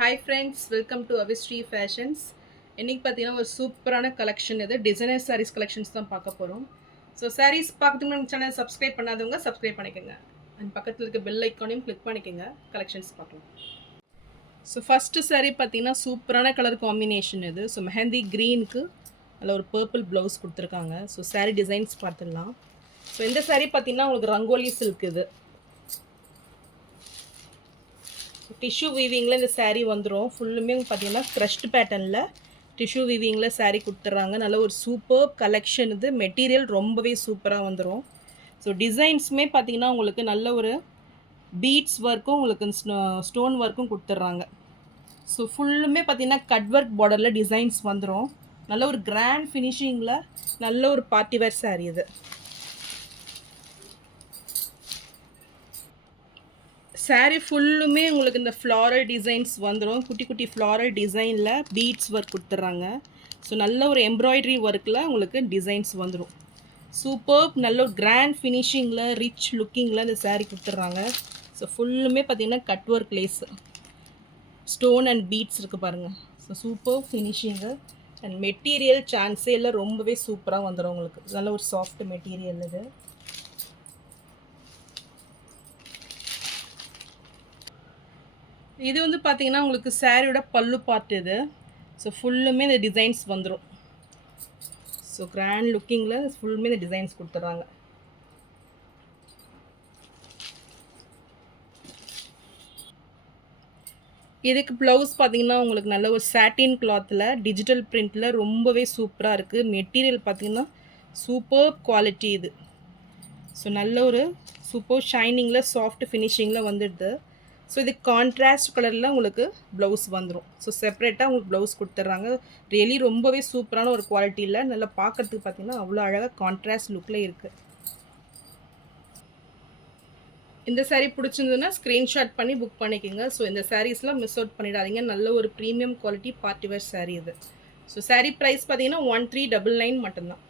Hi friends, welcome to Avisri fashions. இன்றைக்கி பார்த்தீங்கன்னா ஒரு சூப்பரான கலெக்ஷன். இது டிசைனர் சாரீஸ் கலெக்ஷன்ஸ் தான் பார்க்க போகிறோம். ஸோ சாரீஸ் பார்க்கறதுக்கு நம்ம சேனல் சப்ஸ்கிரைப் பண்ணாதவங்க சப்ஸ்கிரைப் பண்ணிக்கோங்க. அண்ட் பக்கத்தில் இருக்க பெல் ஐக்கானையும் கிளிக் பண்ணிக்கோங்க. கலெக்ஷன்ஸ் பார்க்கலாம். ஸோ ஃபஸ்ட்டு சாரீ பார்த்தீங்கன்னா சூப்பரான கலர் காம்பினேஷன் இது. ஸோ மெஹந்தி க்ரீனுக்கு அதில் ஒரு பர்பிள் ப்ளவுஸ் கொடுத்துருக்காங்க. ஸோ சாரீ டிசைன்ஸ் பார்த்துடலாம். ஸோ இந்த சாரீ பார்த்தீங்கன்னா உங்களுக்கு ரங்கோலி சில்க் இது. டிஷ்யூ வீவிங்கில் இந்த சாரீ வந்துடும். ஃபுல்லுமே பார்த்தீங்கன்னா க்ரஷ்ட் பேட்டர்னில் டிஷ்யூ வீவிங்கில் சாரீ கொடுத்துட்றாங்க. நல்ல ஒரு சூப்பர் கலெக்ஷன் இது. மெட்டீரியல் ரொம்பவே சூப்பராக வந்துடும். ஸோ டிசைன்ஸுமே பார்த்தீங்கன்னா உங்களுக்கு நல்ல ஒரு பீட்ஸ் ஒர்க்கும் உங்களுக்கு ஸ்டோன் ஒர்க்கும் கொடுத்துட்றாங்க. ஸோ ஃபுல்லுமே பார்த்தீங்கன்னா கட் ஒர்க் பார்டரில் டிசைன்ஸ் வந்துடும். நல்ல ஒரு கிராண்ட் ஃபினிஷிங்கில் நல்ல ஒரு பார்ட்டி வேர் சாரீ இது. சாரீ ஃபுல்லுமே உங்களுக்கு இந்த ஃப்ளாரல் டிசைன்ஸ் வந்துடும். குட்டி குட்டி ஃப்ளாரல் டிசைனில் பீட்ஸ் ஒர்க் கொடுத்துட்றாங்க. ஸோ நல்ல ஒரு எம்ப்ராய்டரி ஒர்க்கில் உங்களுக்கு டிசைன்ஸ் வந்துடும். சூப்பர் நல்ல ஒரு கிராண்ட் ஃபினிஷிங்கில் ரிச் லுக்கிங்கில் இந்த சாரீ கொடுத்துட்றாங்க. ஸோ ஃபுல்லுமே பார்த்திங்கன்னா cut work lace stone and beads இருக்குது பாருங்கள். So super finishing and material சான்ஸே இல்லை, ரொம்பவே சூப்பராக வந்துடும் உங்களுக்கு. நல்ல ஒரு சாஃப்ட் மெட்டீரியல் இது. இது வந்து பார்த்தீங்கன்னா உங்களுக்கு சாரியோட பல்லு பார்ட் இது. ஸோ ஃபுல்லுமே இந்த டிசைன்ஸ் வந்துடும். ஸோ கிராண்ட் லுக்கிங்கில் ஃபுல்லுமே இந்த டிசைன்ஸ் கொடுத்துட்றாங்க. இதுக்கு ப்ளவுஸ் பார்த்தீங்கன்னா உங்களுக்கு நல்ல ஒரு சாட்டின் கிளாத்தில் டிஜிட்டல் பிரிண்டில் ரொம்பவே சூப்பராக இருக்குது. மெட்டீரியல் பார்த்தீங்கன்னா சூப்பர் குவாலிட்டி இது. ஸோ நல்ல ஒரு சூப்பர் ஷைனிங்கில் சாஃப்ட் ஃபினிஷிங்கில் வந்துடுது. ஸோ இது கான்ட்ராஸ்ட் கலரில் உங்களுக்கு ப்ளவுஸ் வந்துடும். ஸோ செப்பரேட்டாக உங்களுக்கு ப்ளவுஸ் கொடுத்துட்றாங்க. ரியலி ரொம்பவே சூப்பரான ஒரு குவாலிட்டியில் நல்லா பார்க்குறதுக்கு பார்த்திங்கன்னா அவ்வளோ அழகாக கான்ட்ராஸ்ட் லுக்கில் இருக்குது. இந்த சாரீ பிடிச்சிருந்ததுன்னா ஸ்க்ரீன்ஷாட் பண்ணி புக் பண்ணிக்கோங்க. ஸோ இந்த சாரீஸ்லாம் மிஸ் அவுட் பண்ணிடாதீங்க. நல்ல ஒரு ப்ரீமியம் குவாலிட்டி பார்ட்டிவேர் சாரீ இது. ஸோ சாரீ ப்ரைஸ் பார்த்தீங்கன்னா 1399 மட்டும்தான்.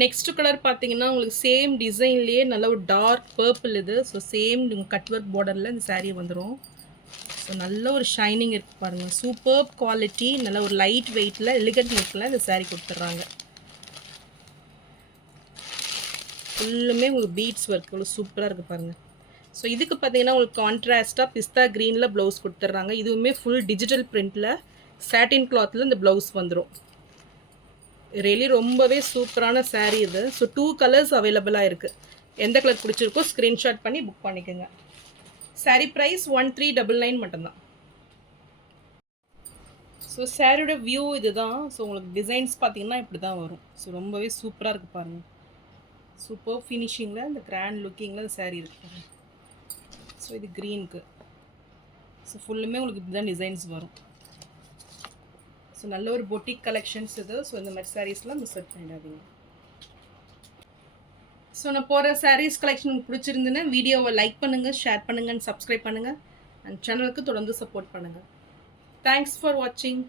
நெக்ஸ்ட் கலர் பார்த்தீங்கன்னா உங்களுக்கு சேம் டிசைன்லேயே நல்ல ஒரு டார்க் பர்பிள் இது. ஸோ சேம் கட் ஒர்க் பார்டரில் இந்த சாரீ வந்துடும். ஸோ நல்ல ஒரு ஷைனிங் இருக்குது பாருங்கள். சூப்பர் குவாலிட்டி, நல்ல ஒரு லைட் வெயிட்டில் எலிகண்ட் லுக்கில் இந்த சாரீ கொடுத்துட்றாங்க. ஃபுல்லுமே உங்களுக்கு பீட்ஸ் ஒர்க் இவ்வளோ சூப்பராக இருக்குது பாருங்கள். ஸோ இதுக்கு பார்த்தீங்கன்னா உங்களுக்கு கான்ட்ராஸ்ட்டாக பிஸ்தா க்ரீனில் ப்ளவுஸ் கொடுத்துட்றாங்க. இதுவுமே ஃபுல் டிஜிட்டல் பிரிண்டில் சாட்டின் கிளாத்தில் இந்த ப்ளவுஸ் வந்துடும். ரியலி ரொம்பவே சூப்பரான சாரீ இது. ஸோ 2 கலர்ஸ் அவைலபிளாக இருக்குது. எந்த கலர் பிடிச்சிருக்கோ ஸ்க்ரீன்ஷாட் பண்ணி புக் பண்ணிக்கோங்க. சாரீ ப்ரைஸ் 1399 மட்டும்தான். ஸோ சாரியோட வியூ இது தான். ஸோ உங்களுக்கு டிசைன்ஸ் பார்த்தீங்கன்னா இப்படி தான் வரும். ஸோ ரொம்பவே சூப்பராக இருக்குது பாருங்கள். சூப்பர் ஃபினிஷிங்கில் இந்த கிராண்ட் லுக்கிங்கில் இந்த சாரீ இருக்குது. ஸோ இது க்ரீனுக்கு. ஸோ ஃபுல்லுமே உங்களுக்கு இப்படி தான் டிசைன்ஸ் வரும். ஸோ நல்ல ஒரு பொட்டிக் கலெக்ஷன்ஸ் இது. ஸோ இந்த மாதிரி சாரீஸ்லாம் மிஸ் அவுட் பண்ணிடாதீங்க. ஸோ நான் போகிற சாரீஸ் கலெக்ஷன் உங்களுக்கு பிடிச்சிருந்துன்னா வீடியோவை லைக் பண்ணுங்கள், ஷேர் பண்ணுங்கள், சப்ஸ்கிரைப் பண்ணுங்கள் அண்ட் சேனலுக்கு தொடர்ந்து சப்போர்ட் பண்ணுங்கள். தேங்க்ஸ் ஃபார் வாட்சிங்.